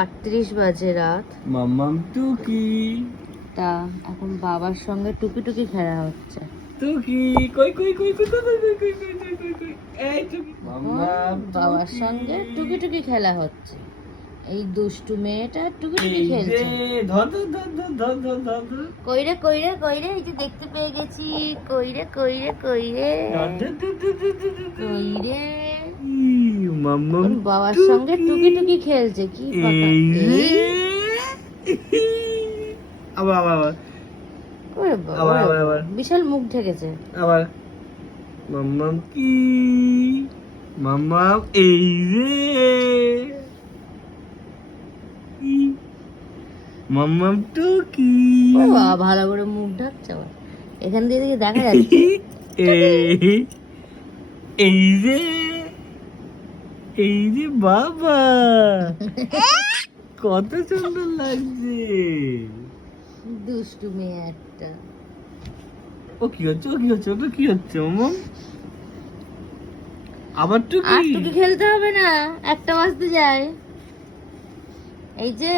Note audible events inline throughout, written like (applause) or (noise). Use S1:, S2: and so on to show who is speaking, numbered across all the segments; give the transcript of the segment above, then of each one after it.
S1: আটত্রিশ বাজে রাত
S2: মাম্মাম টুকি
S1: তা এখন বাবার সঙ্গে টুকি টুকি খেলা হচ্ছে
S2: টুকি কই কই কই কই কই কই কই কই কই কই কই এই টুকি
S1: বাবার সঙ্গে টুকি টুকি খেলা হচ্ছে এই দুষ্টু মেয়েটা টুকি টুকি খেলছে
S2: ধর ধর ধর ধর ধর ধর
S1: কইরে কইরে কইরে এই যে দেখতে পেয়ে গেছি কইরে কইরে কইরে। কইরে
S2: মাম্মাম
S1: বাবার সঙ্গে টুকি। টুকি খেলছে কি পাকা
S2: এই যে।
S1: এই,
S2: আবার আবার আবার। আবার, আবার, আবার।
S1: বিশাল মুখ ঢেকেছে।
S2: আবার। মাম্মাম কি? মাম্মাম এই যে। মাম্মাম টুকি।
S1: বাবা ভালো করে মুখ ঢাকছে আবার। এখান দিয়ে দেখা যাচ্ছে।
S2: এই (laughs) এই যে। এই যে বাবা। (laughs) কত সুন্দর লাগছে।
S1: দুষ্টু মেয়ে একটা।
S2: ও কি হচ্ছে ও কি হচ্ছে ওটা কি হচ্ছে মাম্মাম আবার
S1: আর
S2: টুকি
S1: টুকি খেলতে হবে না একটা বাজতে যায়। এই যে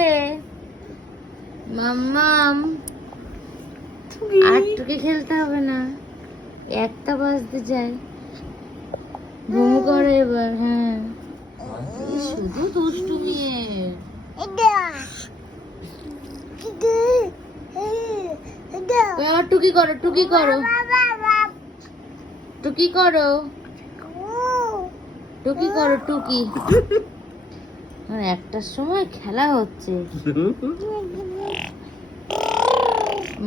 S1: মাম্মাম আর টুকি খেলতে হবে না একটা বাজতে যায়। ঘুম করে এবার হ্যাঁ। শুধু দুষ্টু মেয়ে। এবার টুকি করো টুকি করো। টুকি করো। টুকি করো, টুকি। আর একটার সময় খেলা হচ্ছে।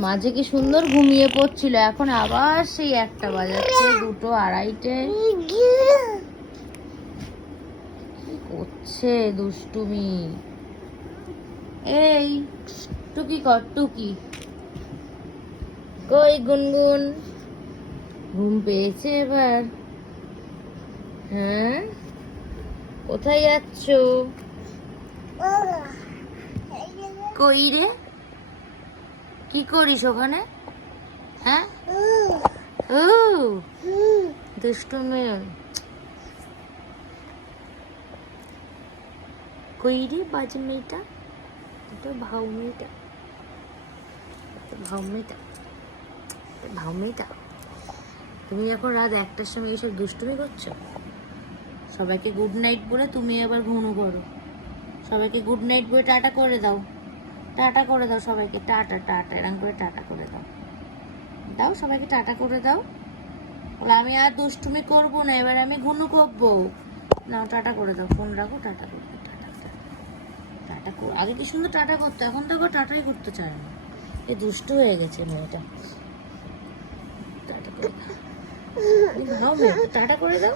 S1: মাঝে কি সুন্দর ঘুমিয়ে পড়ছিল, এখন আবার সেই একটা বাজাচ্ছে, দুটো আড়াইটে। করছে দুষ্টুমি। এই টুকি কর টুকি। কই গুনগুন? ঘুম পেয়েছে এবার। হ্যাঁ? কোথায় যাচ্ছ? কই রে? কি করিস ওখানে? হ্যাঁ? ও দুষ্টু মেয়ে কই রে বাজে মেয়েটা এটা ভাউ মেয়েটা ভাউ মেয়েটা ভাউ মেয়েটা তুমি এখন রাত একটার সময় এসব দুষ্টুমি করছ? সবাইকে গুড নাইট বলে তুমি আবার ঘুমো করো। সবাইকে গুড নাইট বলে টাটা করে দাও। টাটা করে দাও সবাইকে। টাটা টাটা এরকম করে টাটা করে দাও। দাও সবাইকে টাটা করে দাও। বলে, আমি আর দুষ্টুমি করব না, এবার আমি ঘুনু করব। নাও, টাটা করে দাও। ফোন রাখো, টাটা করে দাও। টাটা আগে কি সুন্দর টাটা করতো, এখন তো আবার টাটাই করতে চায় না। এ দুষ্ট হয়ে গেছে মেয়েটা। টাটা করে দাও। টাটা করে দাও।